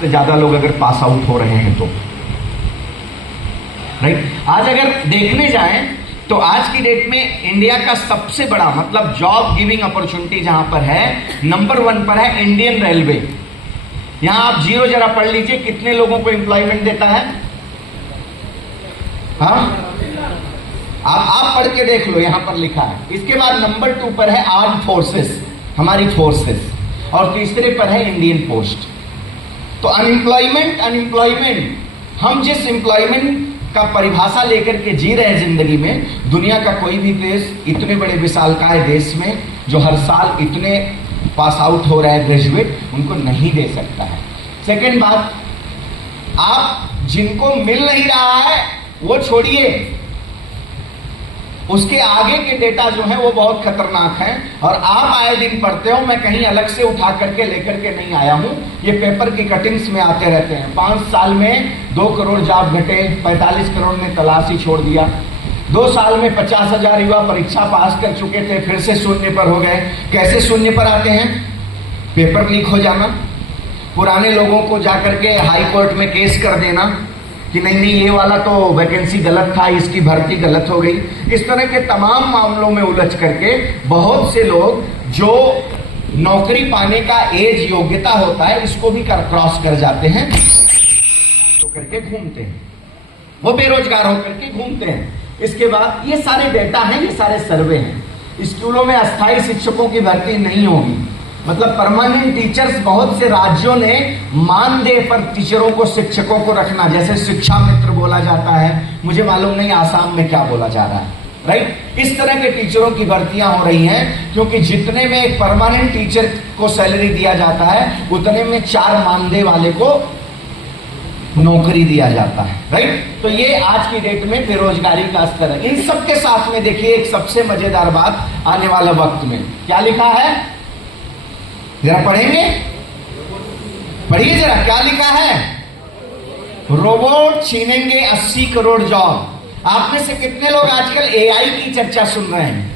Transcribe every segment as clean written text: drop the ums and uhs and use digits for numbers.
से ज्यादा लोग अगर पास आउट हो रहे हैं तो, राइट। आज अगर देखने जाएं तो आज की डेट में इंडिया का सबसे बड़ा मतलब जॉब गिविंग अपॉर्चुनिटी जहां पर है, नंबर 1 पर है इंडियन रेलवे। यहां आप जीरो जरा पढ़ लीजिए, कितने लोगों को एम्प्लॉयमेंट देता है? हाँ, आप पढ़ के देख लो, यहां पर लिखा है। इसके बाद नंबर 2 पर है आर्म फोर्सेस, हमारी फोर्सेस, और तीसरे पर है इंडियन पोस्ट। तो अनएम्प्लॉयमेंट हम जिस एम्प्लॉयमेंट का परिभाषा लेकर के जी रहे हैं जिंदगी में, दुनिया का कोई भी देश इतने बड़े विशालकाय देश में जो हर साल इतने पास आउट हो रहा है ग्रेजुएट, उनको नहीं दे सकता है। सेकेंड बात, आप जिनको मिल नहीं रहा है वो छोड़िए, उसके आगे के डेटा जो है वो बहुत खतरनाक है। और आप आए दिन पढ़ते हो, मैं कहीं अलग से उठा करके लेकर के नहीं आया हूं, ये पेपर की कटिंग्स में आते रहते हैं। 5 साल में 2 करोड़ जॉब घटे, 45 करोड़ ने तलाश ही छोड़ दिया। 2 साल में 50,000 युवा परीक्षा पास कर चुके थे, फिर से शून्य पर हो गए। कैसे शून्य पर आते हैं? पेपर लीक हो जाना, पुराने लोगों को जाकर के हाई कोर्ट में केस कर देना कि नहीं ये वाला तो वैकेंसी गलत था, इसकी भर्ती गलत हो गई। इस तरह के तमाम मामलों में उलझ करके बहुत से लोग जो नौकरी पाने का एज योग्यता होता है इसको भी क्रॉस कर जाते हैं, करके घूमते हैं, वो बेरोजगार होकर के घूमते हैं। इसके बाद ये सारे डेटा हैं, ये सारे सर्वे हैं। स्कूलों में अस्थायी शिक्षकों की भर्ती नहीं होगी, मतलब परमानेंट टीचर्स बहुत से राज्यों ने मानदेय पर टीचरों को, शिक्षकों को रखना, जैसे शिक्षा मित्र बोला जाता है, मुझे मालूम नहीं आसाम में क्या बोला जा रहा है, राइट। इस तरह के टीचरों की भर्तियां हो रही हैं, क्योंकि जितने में एक परमानेंट टीचर को सैलरी दिया जाता है उतने में 4 मानदेय वाले को नौकरी दिया जाता है, राइट। तो ये आज की डेट में बेरोजगारी का स्तर है। इन सब के साथ में देखिए एक सबसे मजेदार बात आने वाला वक्त में क्या लिखा है, जरा पढ़ेंगे, पढ़िए जरा, क्या लिखा है? रोबोट छीनेंगे 80 करोड़ जॉब। आप में से कितने लोग आजकल एआई की चर्चा सुन रहे हैं?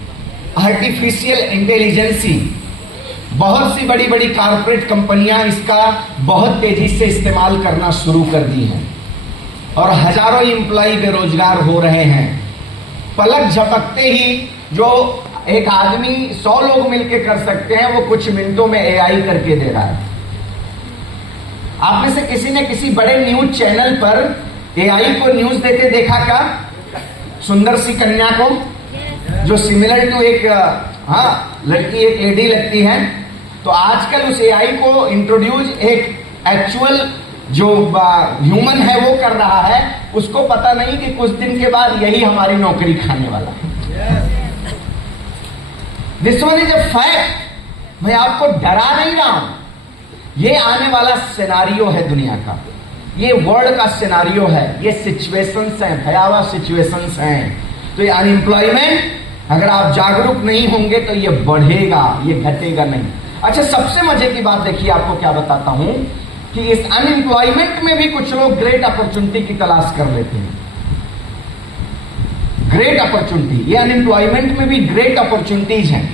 Artificial intelligence. बहुत सी बड़ी बड़ी कॉर्पोरेट कंपनियां इसका बहुत तेजी से इस्तेमाल करना शुरू कर दी हैं और हजारों एम्प्लॉय बेरोजगार हो रहे हैं। पलक झपकते ही जो एक आदमी 100 लोग मिलकर कर सकते हैं, वो कुछ मिनटों में एआई करके दे रहा है। आप में से किसी ने किसी बड़े न्यूज चैनल पर एआई को न्यूज देते देखा क्या? सुंदर सी कन्या को, जो सिमिलर टू एक लड़की, एक लेडी लगती है। तो आजकल उस एआई को इंट्रोड्यूस एक एक्चुअल जो ह्यूमन है वो कर रहा है। उसको पता नहीं कि कुछ दिन के बाद यही हमारी नौकरी खाने वाला है। This one is a fact. मैं आपको डरा नहीं रहा हूं, ये आने वाला सिनेरियो है दुनिया का, ये वर्ल्ड का सिनेरियो है, ये सिचुएशंस हैं, भयावह सिचुएशंस हैं। तो ये अनएम्प्लॉयमेंट, अगर आप जागरूक नहीं होंगे तो ये बढ़ेगा, ये घटेगा नहीं। अच्छा, सबसे मजे की बात देखिए, आपको क्या बताता हूं कि इस अनएम्प्लॉयमेंट में भी कुछ लोग ग्रेट अपॉर्चुनिटी की तलाश कर लेते हैं। ग्रेट अपॉर्चुनिटी, ये अनएम्प्लॉयमेंट में भी ग्रेट अपॉर्चुनिटीज हैं।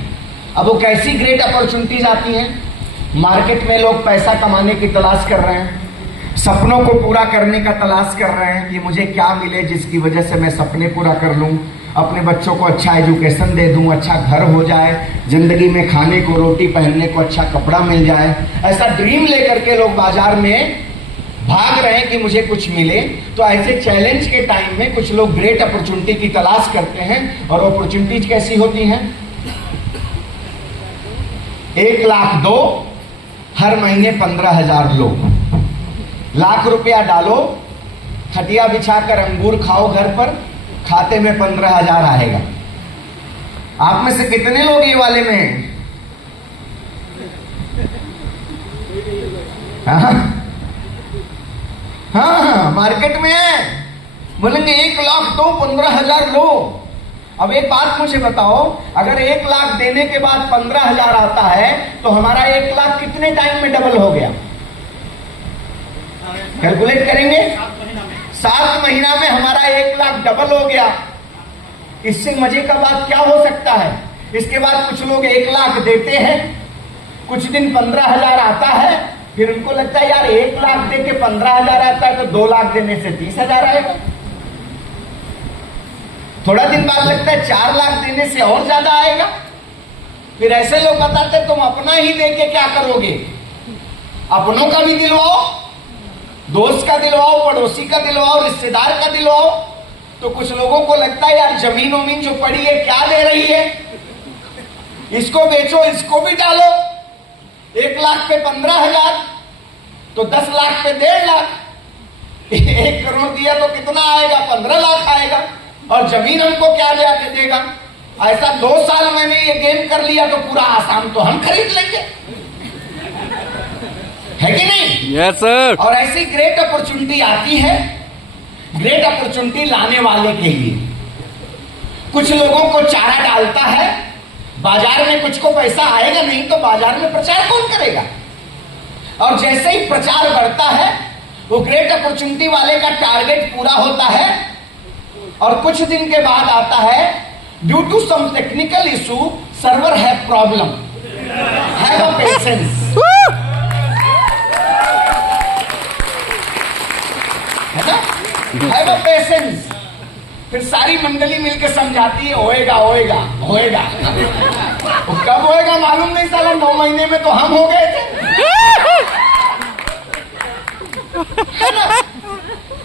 अब वो कैसी ग्रेट अपॉर्चुनिटीज आती हैं? मार्केट में लोग पैसा कमाने की तलाश कर रहे हैं, सपनों को पूरा करने का तलाश कर रहे हैं कि मुझे क्या मिले जिसकी वजह से मैं सपने पूरा कर लूं, अपने बच्चों को अच्छा एजुकेशन दे दूं, अच्छा घर हो जाए, जिंदगी में खाने को, रोटी पहनने को अच्छा कपड़ा मिल जाए। ऐसा ड्रीम लेकर के लोग बाजार में भाग रहे हैं कि मुझे कुछ मिले। तो ऐसे चैलेंज के टाइम में कुछ लोग ग्रेट अपॉर्चुनिटी की तलाश करते हैं। और अपॉर्चुनिटीज कैसी होती हैं? 1 लाख दो, हर महीने 15,000 लो, लाख रुपया डालो, खटिया बिछाकर अंगूर खाओ घर पर, खाते में 15,000 आएगा। आप में से कितने लोग ये वाले में हैं? हाँ, मार्केट में है, बोलेंगे 1 लाख दो, 15,000 लो। अब एक बात मुझे बताओ, अगर 1 लाख देने के बाद 15,000 आता है तो हमारा 1 लाख कितने टाइम में डबल हो गया? कैलकुलेट करेंगे, 7 महीना में हमारा 1 लाख डबल हो गया। इससे मजे का बात क्या हो सकता है? इसके बाद कुछ लोग 1 लाख देते हैं, कुछ दिन 15,000 आता है, फिर उनको लगता है यार 1 लाख दे के 15,000 आता है तो 2 लाख देने से 30,000 आएगा। थोड़ा दिन बाद लगता है 4 लाख देने से और ज्यादा आएगा। फिर ऐसे लोग बताते तुम अपना ही दे के क्या करोगे, अपनों का भी दिलवाओ, दोस्त का दिलवाओ, पड़ोसी का दिलवाओ, रिश्तेदार का दिलवाओ। तो कुछ लोगों को लगता है यार जमीन वमीन जो पड़ी है क्या दे रही है, इसको बेचो, इसको भी डालो। 1 लाख पे 15,000 तो 10 लाख पे 1.5 लाख, 1 करोड़ दिया तो कितना आएगा, 15 लाख आएगा। और जमीन हमको क्या ले आके देगा। ऐसा 2 साल मैंने ये गेम कर लिया तो पूरा आसाम तो हम खरीद लेंगे, है कि नहीं? Yes sir. और ऐसी ग्रेट अपॉर्चुनिटी आती है, ग्रेट अपॉर्चुनिटी लाने वाले के लिए। कुछ लोगों को चारा डालता है, बाजार में कुछ को पैसा आएगा नहीं तो बाजार में प्रचार कौन करेगा। और जैसे ही प्रचार बढ़ता है वो ग्रेट अपॉर्चुनिटी वाले का टारगेट पूरा होता है और कुछ दिन के बाद आता है due to some technical issue server है प्रॉब्लम, हैव अ पेशेंस, है ना, हैव अ पेशेंस। फिर सारी मंडली मिलकर समझाती है होएगा होएगा होएगा। वो कब होएगा मालूम नहीं, साला 9 महीने में तो हम हो गए थे, है ना।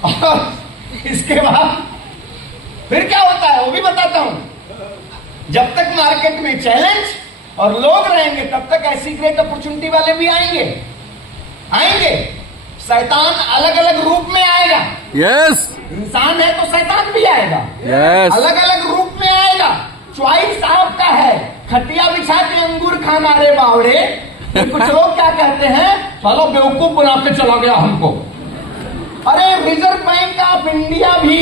और इसके बाद फिर क्या होता है वो भी बताता हूं। जब तक मार्केट में चैलेंज और लोग रहेंगे तब तक ऐसी ग्रेट अपॉर्चुनिटी वाले भी आएंगे। शैतान अलग अलग रूप में आएगा। यस। इंसान है तो शैतान भी आएगा। यस। अलग अलग रूप में आएगा। च्वाइस आपका है, खटिया बिछा के अंगूर खाना रे बावड़े। तो कुछ लोग क्या कहते हैं, चलो बेवकूफ बना के चला गया हमको। अरे रिजर्व बैंक ऑफ इंडिया भी,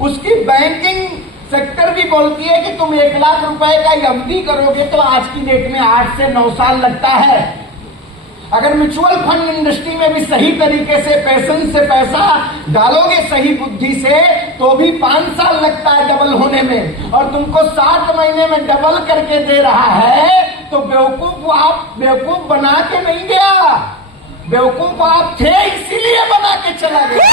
उसकी बैंकिंग सेक्टर भी बोलती है कि तुम 1 लाख रुपए का एफडी करोगे तो आज की डेट में 8 से 9 साल लगता है। अगर म्यूचुअल फंड इंडस्ट्री में भी सही तरीके से पेशेंस से पैसा डालोगे सही बुद्धि से तो भी 5 साल लगता है डबल होने में, और तुमको 7 महीने में डबल करके दे रहा है। तो बेवकूफ आप बेवकूफ बना के नहीं गया, बेवकूफ आप थे इसीलिए बना के चला गया।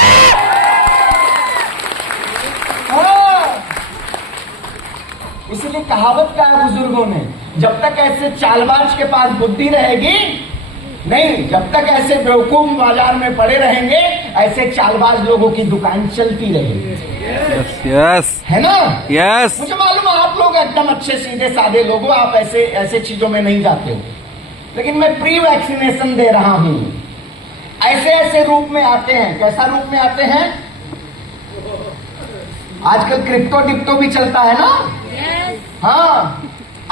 इसलिए कहावत का है बुजुर्गों ने, जब तक ऐसे चालबाज के पास बुद्धि रहेगी नहीं, जब तक ऐसे बेवकूफ बाजार में पड़े रहेंगे ऐसे चालबाज लोगों की दुकान चलती रहेगी। यस। है ना। यस। मुझे मालूम है आप लोग एकदम अच्छे सीधे साधे लोग हो, आप ऐसे चीजों में नहीं जाते हो, लेकिन मैं प्री वैक्सीनेशन दे रहा हूं। ऐसे रूप में आते हैं। कैसा रूप में आते हैं? आजकल क्रिप्टो डिप्टो भी चलता है ना। हाँ,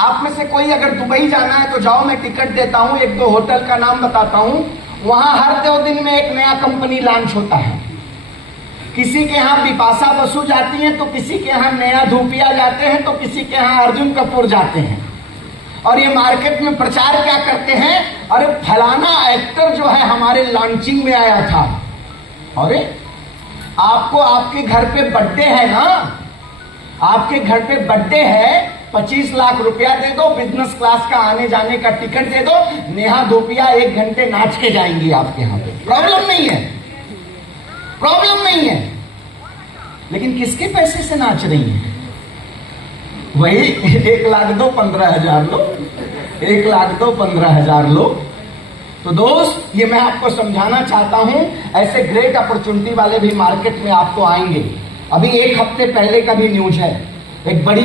आप में से कोई अगर दुबई जाना है तो जाओ, मैं टिकट देता हूं, 1-2 होटल का नाम बताता हूं। वहां हर 2 दिन में एक नया कंपनी लॉन्च होता है। किसी के यहाँ बिपाशा बसु जाती है तो किसी के यहाँ नया धूपिया जाते हैं तो किसी के यहाँ अर्जुन कपूर जाते हैं। और ये मार्केट में प्रचार क्या करते हैं, अरे फलाना एक्टर जो है हमारे लॉन्चिंग में आया था। अरे आपको आपके घर पे बर्थडे है ना, आपके घर पे बर्थडे है, 25 लाख रुपया दे दो, बिजनेस क्लास का आने जाने का टिकट दे दो, नेहा धूपिया 1 घंटे नाच के जाएंगी आपके यहाँ पे। प्रॉब्लम नहीं है, प्रॉब्लम नहीं है। लेकिन किसके पैसे से नाच रही है? वही 1 लाख दो 15,000 लो, 1 लाख दो 15,000 लो। तो दोस्त, ये मैं आपको समझाना चाहता हूं, ऐसे ग्रेट अपॉर्चुनिटी वाले भी मार्केट में आपको आएंगे। अभी 1 हफ्ते पहले का भी न्यूज है, एक बड़ी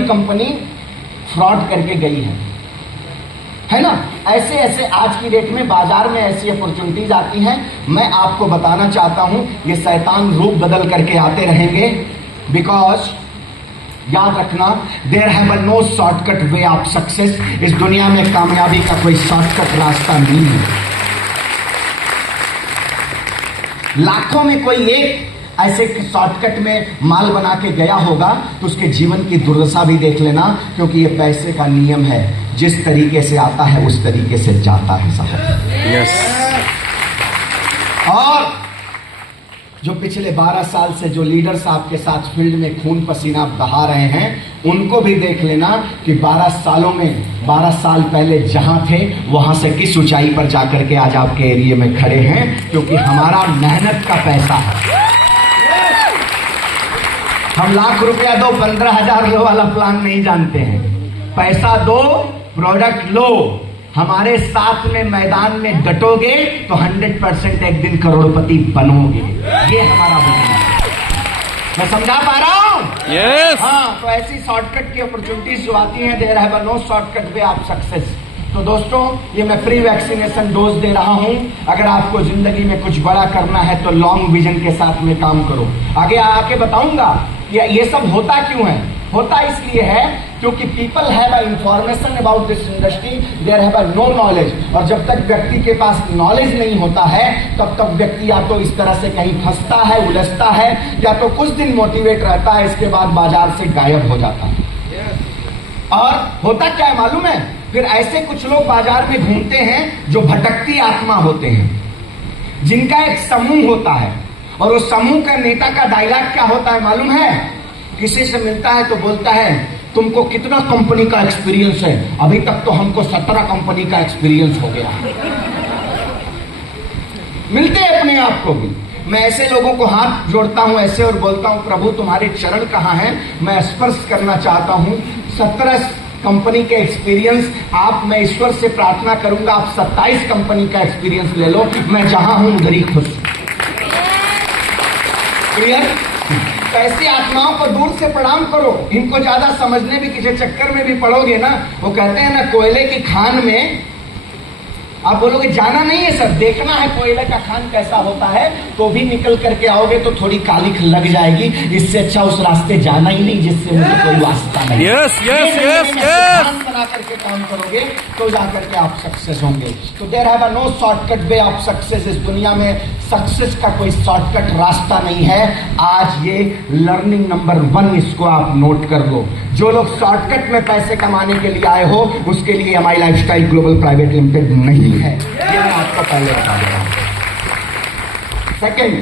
कंपनी फ्रॉड करके गई है ना। ऐसे आज की डेट में बाजार में ऐसी अपॉर्चुनिटीज आती हैं। मैं आपको बताना चाहता हूं, ये शैतान रूप बदल करके आते रहेंगे। बिकॉज याद रखना, there have no shortcut way of success. इस दुनिया में कामयाबी का कोई शॉर्टकट रास्ता नहीं है। लाखों में कोई एक ऐसे शॉर्टकट में माल बना के गया होगा तो उसके जीवन की दुर्दशा भी देख लेना, क्योंकि ये पैसे का नियम है, जिस तरीके से आता है उस तरीके से जाता है साहब। यस। और जो पिछले 12 साल से जो लीडर्स आपके साथ फील्ड में खून पसीना बहा रहे हैं, उनको भी देख लेना कि 12 सालों में 12 साल पहले जहां थे वहां से किस ऊंचाई पर जाकर के आज आपके एरिया में खड़े हैं, क्योंकि हमारा मेहनत का पैसा है। हम लाख रुपया दो 15,000 लो वाला प्लान नहीं जानते हैं। पैसा दो, प्रोडक्ट लो, हमारे साथ में मैदान में डटोगे तो 100% एक दिन करोड़पति बनोगे। ये हमारा विजन है। मैं समझा पा रहा हूं? यस। हाँ, तो ऐसी शॉर्टकट की अपॉर्चुनिटीज जो आती हैं, there have no shortcut way of success. तो दोस्तों, ये मैं प्री वैक्सीनेशन डोज दे रहा हूं। अगर आपको जिंदगी में कुछ बड़ा करना है तो लॉन्ग विजन के साथ में काम करो। आगे आके बताऊंगा ये सब होता क्यों है। होता इसलिए है क्योंकि people have a information about this industry, there have a no knowledge. और जब तक व्यक्ति के पास नॉलेज नहीं होता है तब तक व्यक्ति या तो इस तरह से कहीं फंसता है, उलझता है, या तो कुछ दिन मोटिवेट रहता है, इसके बाद बाजार से गायब हो जाता है। और होता क्या है मालूम है? फिर ऐसे कुछ लोग बाजार में घूमते हैं जो भटकती आत्मा होते हैं, जिनका एक समूह होता है। और उस समूह का नेता का डायलॉग क्या होता है मालूम है? किसी से मिलता है तो बोलता है, तुमको कितना कंपनी का एक्सपीरियंस है? अभी तक तो हमको 17 कंपनी का एक्सपीरियंस हो गया। मिलते हैं अपने आप को भी। मैं ऐसे लोगों को हाथ जोड़ता हूं ऐसे और बोलता हूं, प्रभु तुम्हारे चरण कहां हैं? मैं स्पर्श करना चाहता हूं 17 कंपनी के एक्सपीरियंस। आप, मैं ईश्वर से प्रार्थना करूंगा आप 27 कंपनी का एक्सपीरियंस ले लो। मैं जहां हूं उधर ही खुश। क्लियर? तो ऐसी आत्माओं को दूर से प्रणाम करो। इनको ज्यादा समझने भी किसी चक्कर में भी पड़ोगे ना, वो कहते हैं ना, कोयले की खान में आप बोलोगे जाना नहीं है सर, देखना है कोयले का खान कैसा होता है, तो भी निकल करके आओगे तो थोड़ी कालिख लग जाएगी। इससे अच्छा उस रास्ते जाना ही नहीं जिससे मुझे कोई वास्ता नहीं। Yes yes yes yes. बना करके काम करोगे तो जाकर के आप सक्सेस होंगे। तो there have no shortcut way of success. इस दुनिया में सक्सेस का कोई शॉर्टकट रास्ता नहीं है। आज ये लर्निंग नंबर 1, इसको आप नोट कर लो। जो लोग शॉर्टकट में पैसे कमाने के लिए आए हो, उसके लिए MI lifestyle global private limited नहीं है। ये मैं आपको पहले बता दे रहा हूं। सेकेंड,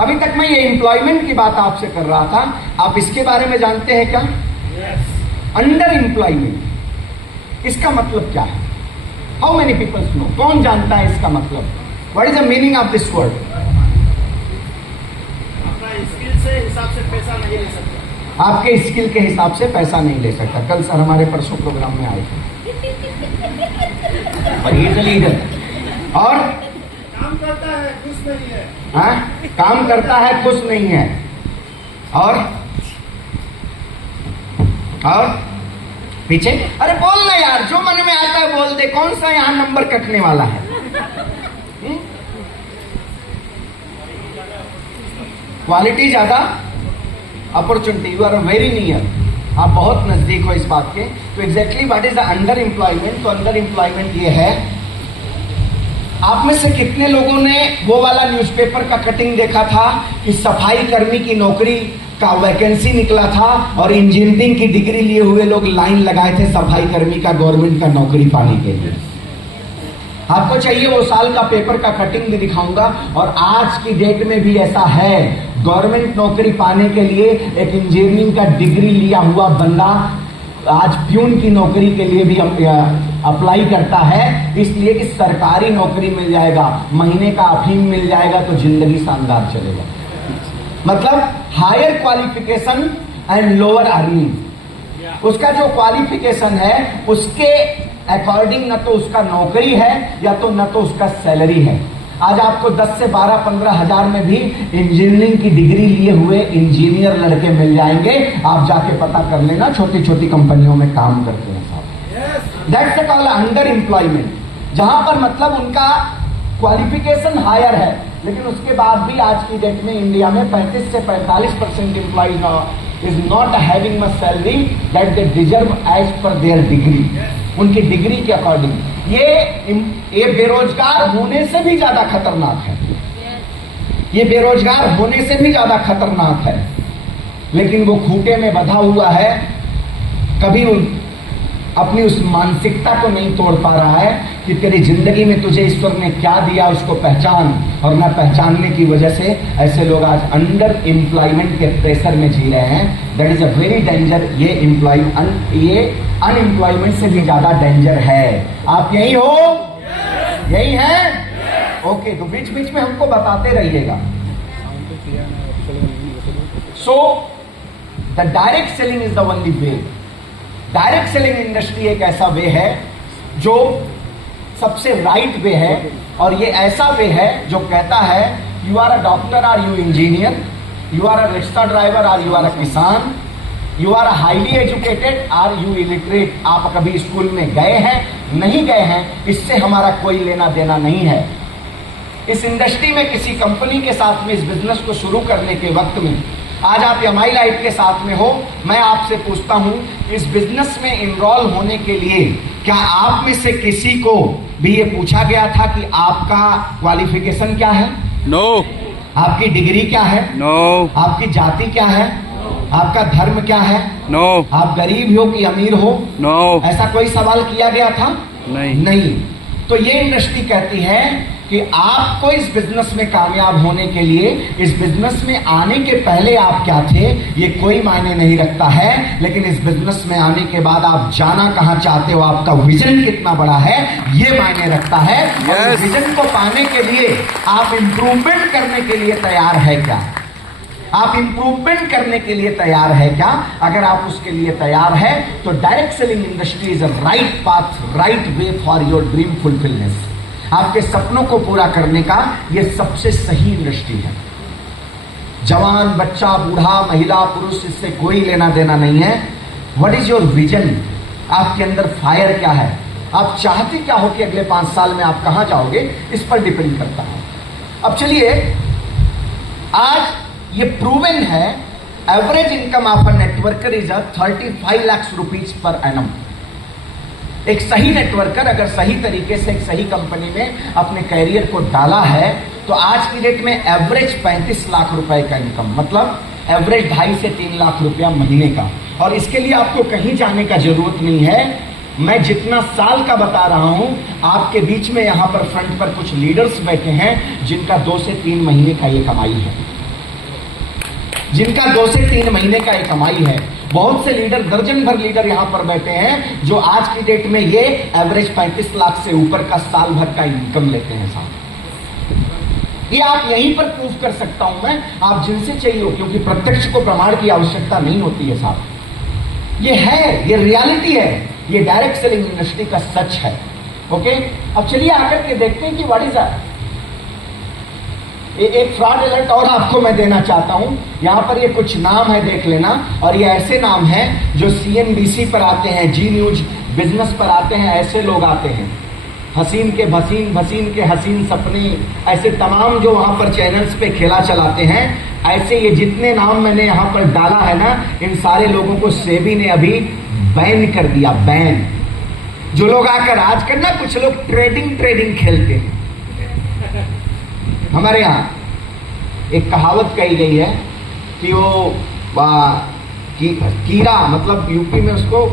अभी तक मैं ये एम्प्लॉयमेंट की बात आपसे कर रहा था, आप इसके बारे में जानते हैं क्या? अंडर एम्प्लॉयमेंट, इसका मतलब क्या है? How many peoples know? कौन जानता है इसका मतलब? What is the meaning of this word? अपना स्किल से हिसाब से पैसा नहीं ले सकता। आपके स्किल के हिसाब से पैसा नहीं ले सकता। कल सर हमारे परसों प्रोग्राम में आए थे और ही इज अ लीडर। और काम करता है, खुश नहीं है। हाँ, काम करता है, खुश नहीं है। और पीछे, अरे बोल ना यार, जो मन में आता है बोल दे। कौन सा यहां नंबर कटने वाला है? क्वालिटी ज्यादा, opportunity, you are very near, आप बहुत नजदीक हो इस बात के। तो exactly what is the underemployment? तो अंडर एम्प्लॉयमेंट ये है, आप में से कितने लोगों ने वो वाला न्यूज़पेपर का कटिंग देखा था कि सफाई कर्मी की नौकरी का वैकेंसी निकला था और इंजीनियरिंग की डिग्री लिए हुए लोग लाइन लगाए थे सफाई कर्मी का गवर्नमेंट का नौकरी पाने के लिए? आपको चाहिए वो साल का पेपर का कटिंग भी दिखाऊंगा। और आज की डेट में भी ऐसा है, गवर्नमेंट नौकरी पाने के लिए एक इंजीनियरिंग का डिग्री लिया हुआ बंदा आज प्यून की नौकरी के लिए भी अप्लाई करता है, इसलिए कि सरकारी नौकरी मिल जाएगा, महीने का अफीम मिल जाएगा तो जिंदगी शानदार चलेगा। मतलब higher qualification and lower earning. उसका जो क्वालिफिकेशन है उसके अकॉर्डिंग न तो उसका नौकरी है या तो न तो उसका सैलरी है। आज आपको 10 से 12-15 हजार में भी इंजीनियरिंग की डिग्री लिए हुए इंजीनियर लड़के मिल जाएंगे। आप जाके पता कर लेना, छोटी छोटी कंपनियों में काम करते हैं साहब। That's the called under employment, जहां पर मतलब उनका क्वालिफिकेशन हायर है, लेकिन उसके बाद भी आज की डेट में इंडिया में 35 से 45% employees is not having much salary that they deserve as per their degree, उनकी डिग्री के अकॉर्डिंग। ये बेरोजगार होने से भी ज्यादा खतरनाक है, ये बेरोजगार होने से भी ज्यादा खतरनाक है। लेकिन वो खूंटे में बंधा हुआ है, कभी अपनी उस मानसिकता को नहीं तोड़ पा रहा है कि तेरी जिंदगी में तुझे ईश्वर ने क्या दिया उसको पहचान, और न पहचानने की वजह से ऐसे लोग आज अंडर एम्प्लॉयमेंट के प्रेशर में जी रहे हैं। That is a very danger. ये अनएम्प्लॉयमेंट से भी ज्यादा डेंजर है। आप यही हो? यही है? ओके, तो बीच बीच में हमको बताते रहिएगा। So the direct selling is the only way. Direct selling industry एक ऐसा वे है जो सबसे राइट वे है, और ये ऐसा वे है जो कहता है you are a doctor, are you engineer, you are a rickshaw driver, are you are a kisan, you are a highly educated, are you illiterate. आप कभी स्कूल में गए हैं, नहीं गए हैं, इससे हमारा कोई लेना देना नहीं है। इस इंडस्ट्री में किसी कंपनी के साथ में इस बिजनेस को शुरू करने के वक्त में, आज आप एमआई लाइफ के साथ में हो, मैं आपसे पूछता हूं इस बिजनेस में इनरोल होने के लिए क्या आप में से किसी को भी ये पूछा गया था कि आपका क्वालिफिकेशन क्या है? नो। आपकी डिग्री क्या है? नो। आपकी जाति क्या है? आपका धर्म क्या है? नो। आप गरीब हो कि अमीर हो? नो। ऐसा कोई सवाल किया गया था? नहीं। तो ये इंडस्ट्री कहती है कि आपको इस बिजनेस में कामयाब होने के लिए, इस बिजनेस में आने के पहले आप क्या थे ये कोई मायने नहीं रखता है, लेकिन इस बिजनेस में आने के बाद आप जाना कहां चाहते हो, आपका विजन कितना बड़ा है, ये मायने रखता है। और विजन को पाने के लिए आप इंप्रूवमेंट करने के लिए तैयार है क्या? आप इंप्रूवमेंट करने के लिए तैयार है क्या? अगर आप उसके लिए तैयार है तो direct selling industry is a right path, right way for your dream fulfilness. आपके सपनों को पूरा करने का यह सबसे सही इंडस्ट्री है। जवान, बच्चा, बूढ़ा, महिला, पुरुष, इससे कोई लेना देना नहीं है। What is your vision? आपके अंदर फायर क्या है? आप चाहते क्या हो कि अगले 5 साल में आप कहां जाओगे, इस पर डिपेंड करता है। अब चलिए, आज ये प्रूवन है average income of a networker is 35 lakh rupees per annum. एक सही नेटवर्कर अगर सही तरीके से एक सही कंपनी में अपने कैरियर को डाला है तो आज की डेट में एवरेज 35 लाख रुपए का इनकम, मतलब एवरेज 2.5 से 3 लाख रुपया महीने का। और इसके लिए आपको कहीं जाने का जरूरत नहीं है। मैं जितना साल का बता रहा हूं, आपके बीच में यहां पर फ्रंट पर कुछ लीडर्स बैठे हैं जिनका 2 से 3 महीने का ये कमाई है, जिनका 2 से 3 महीने का ये कमाई है। बहुत से लीडर, दर्जन भर लीडर यहां पर बैठे हैं जो आज की डेट में ये एवरेज 35 लाख से ऊपर का साल भर का इनकम लेते हैं साहब। ये आप यहीं पर प्रूफ कर सकता हूं मैं, आप जिनसे चाहिए हो, क्योंकि प्रत्यक्ष को प्रमाण की आवश्यकता नहीं होती है साहब। ये है, ये रियलिटी है, ये डायरेक्ट सेलिंग इंडस्ट्री का सच है। ओके, अब चलिए आकर के देखते हैं कि व्हाट इज दैट। एक फ्रॉड अलर्ट और आपको मैं देना चाहता हूं। यहां पर ये कुछ नाम है, देख लेना। और ये ऐसे नाम हैं जो CNBC पर आते हैं, जी न्यूज बिजनेस पर आते हैं, ऐसे लोग आते हैं। हसीन के भसीन, भसीन के हसीन सपने, ऐसे तमाम जो वहां पर चैनल्स पे खेला चलाते हैं, ऐसे ये जितने नाम मैंने यहां पर डाला है ना, इन सारे लोगों को सेबी ने अभी बैन कर दिया, बैन। जो लोग आकर आजकल ना कुछ लोग ट्रेडिंग खेलते हैं। हमारे यहाँ एक कहावत कही गई है कि वो कीड़ा, मतलब यूपी में उसको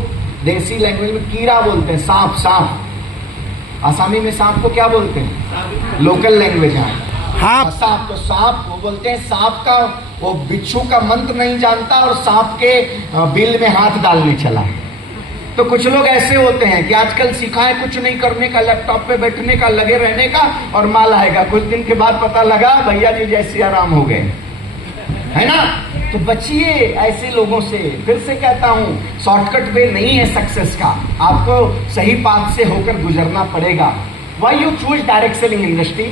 देसी लैंग्वेज में कीड़ा बोलते हैं, सांप। सांप आसामी में सांप को क्या बोलते हैं? लोकल लैंग्वेज है सांप। तो सांप वो बोलते हैं, सांप का वो बिच्छू का मंत्र नहीं जानता और सांप के बिल में हाथ डालने चला। तो कुछ लोग ऐसे होते हैं कि आजकल सीखा है कुछ नहीं करने का, लैपटॉप पे बैठने का, लगे रहने का, और माल आएगा। कुछ दिन के बाद पता लगा भैया जी जैसे आराम हो गए, है ना? तो बचिए ऐसे लोगों से। फिर से कहता हूं, शॉर्टकट वे नहीं है सक्सेस का, आपको सही पाथ से होकर गुजरना पड़ेगा। Why you choose direct selling industry?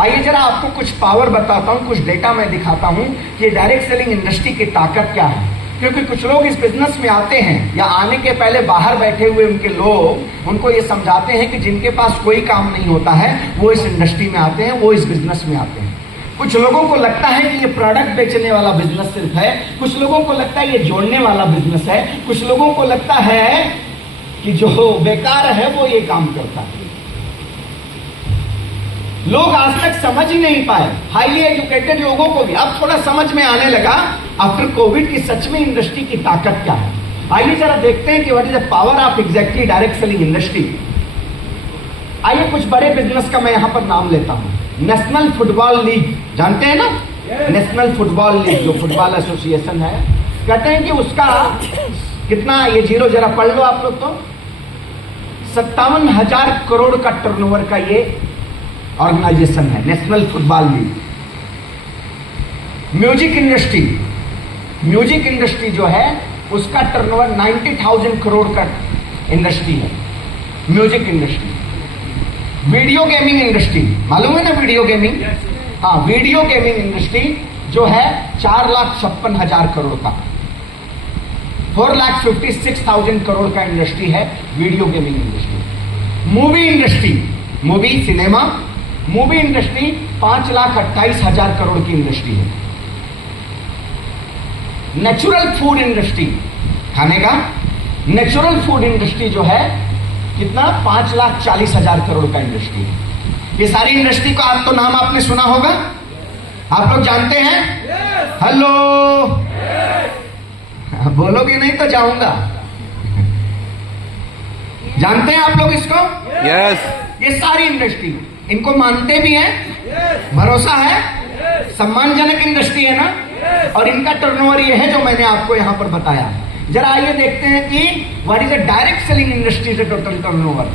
आइए जरा आपको कुछ पावर बताता हूं, कुछ डेटा मैं दिखाता हूं कि डायरेक्ट सेलिंग इंडस्ट्री की ताकत क्या है। क्योंकि कुछ लोग इस बिजनेस में आते हैं या आने के पहले बाहर बैठे हुए उनके लोग उनको ये समझाते हैं कि जिनके पास कोई काम नहीं होता है वो इस इंडस्ट्री में आते हैं, वो इस बिजनेस में आते हैं। कुछ लोगों को लगता है कि ये प्रोडक्ट बेचने वाला बिजनेस सिर्फ है, कुछ लोगों को लगता है ये जोड़ने वाला बिजनेस है, कुछ लोगों को लगता है कि जो बेकार है वो ये काम करता है। लोग आज तक समझ ही नहीं पाए, हाईली एजुकेटेड लोगों को भी अब थोड़ा समझ में आने लगा आफ्टर कोविड की सच में इंडस्ट्री की ताकत क्या है। आइए जरा देखते हैं कि what is the power of exactly direct selling industry. आइए कुछ बड़े बिजनेस का मैं यहां पर नाम लेता हूं। नेशनल फुटबॉल लीग जानते हैं ना? नेशनल फुटबॉल लीग जो फुटबॉल एसोसिएशन है, कहते हैं कि उसका कितना, ये जीरो जरा पढ़ लो आप लोग, तो 57,000 करोड़ का टर्नओवर का ये ऑर्गेनाइजेशन है, national football league. Music industry जो है उसका टर्नओवर 90,000 करोड़ का इंडस्ट्री है, music industry. Video gaming industry, मालूम है ना वीडियो गेमिंग? हाँ, वीडियो गेमिंग इंडस्ट्री जो है 4,56,000 करोड़ का, 4,56,000 करोड़ का इंडस्ट्री है video gaming industry. Movie industry, movie cinema, movie industry 5,28,000 crore की इंडस्ट्री है। नेचुरल फूड इंडस्ट्री, खाने का नेचुरल फूड इंडस्ट्री जो है कितना, 5,40,000 करोड़ का इंडस्ट्री है। ये सारी इंडस्ट्री का आप तो नाम आपने सुना होगा, आप लोग जानते हैं? हेलो, बोलोगे नहीं तो जाऊंगा। जानते हैं आप लोग इसको? यस। ये सारी इंडस्ट्री, इनको मानते भी हैं, भरोसा है, सम्मानजनक इंडस्ट्री है ना, और इनका टर्नओवर ये है जो मैंने आपको यहां पर बताया। जरा आइए देखते हैं कि what is the direct selling industry से टोटल टर्नओवर।